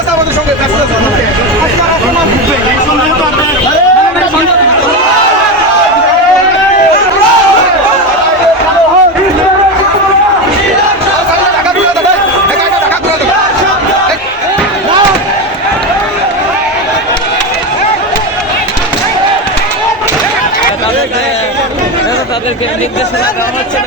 আছে আমাদের সঙ্গে মেসেজ আছে তাদেরকে নির্দেশনা দেওয়া হচ্ছে।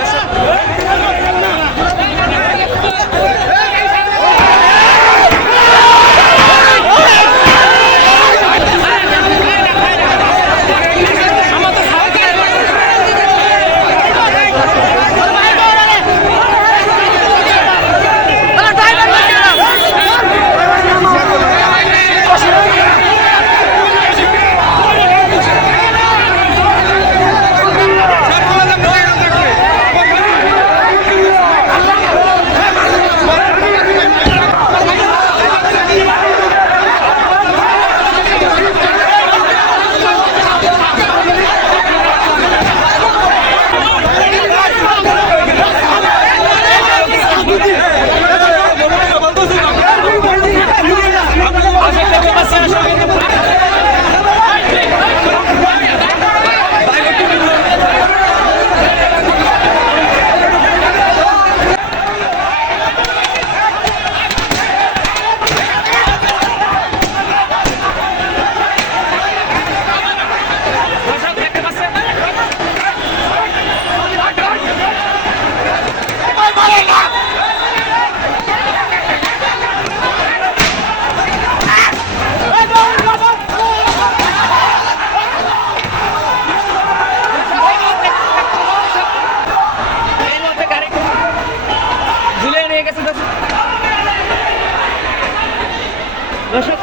দর্শক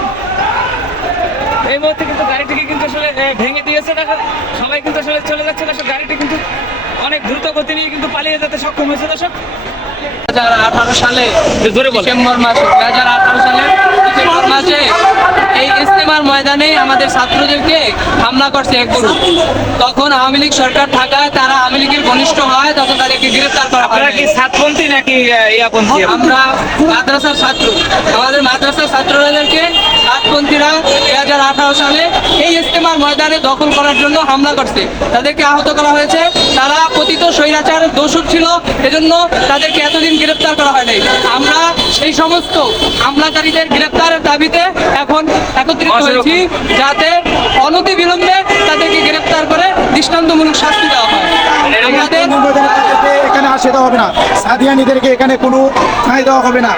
এই মুহূর্তে কিন্তু গাড়িটিকে কিন্তু আসলে ভেঙে দিয়েছে দেখো সবাই কিন্তু আসলে চলে যাচ্ছে। দর্শক গাড়িটি কিন্তু অনেক দ্রুত গতি নিয়ে কিন্তু পালিয়ে যেতে সক্ষম হয়েছে। দর্শক আঠারো সালে জোরে বলো ডিসেম্বর মাসে দু হাজার আঠারো সালে ডিসেম্বর মাসে ইস্তেমার ময়দানে আমাদের ছাত্রদেরকে হামলা করছে এক গ্রুপ। তখন আওয়ামী লীগ সরকার থাকায় তারা আওয়ামী লীগের ঘনিষ্ঠ হয় তখন তাদেরকে গ্রেফতার করা হয় কি সাতপন্থী নাকি ইয়াপন্থী? আমরা মাদ্রাসার ছাত্র। আমাদের মাদ্রাসার ছাত্রদেরকে সাতপন্থীরা দুই হাজার আঠারো সালে এই ইস্তেমার ময়দানে দখল করার জন্য হামলা করছে। তাদেরকে আহত করা হয়েছে। তারা পতিত স্বৈরাচার দোষক ছিল এজন্য তাদেরকে এতদিন গ্রেপ্তার করা হয় নাই আমরা সেই সমস্ত হামলাকারীদের গ্রেপ্তারের দাবিতে এখন একত্রিত হয়েছি যাতে অনতি বিলম্বে তাদেরকে গ্রেপ্তার করে দৃষ্টান্তমূলক শাস্তি দেওয়া হয়। আমাদের এখানে আসে দেওয়া হবে না। সাদিয়ানিদেরকে এখানে কোনো ঠাঁই দেওয়া হবে না।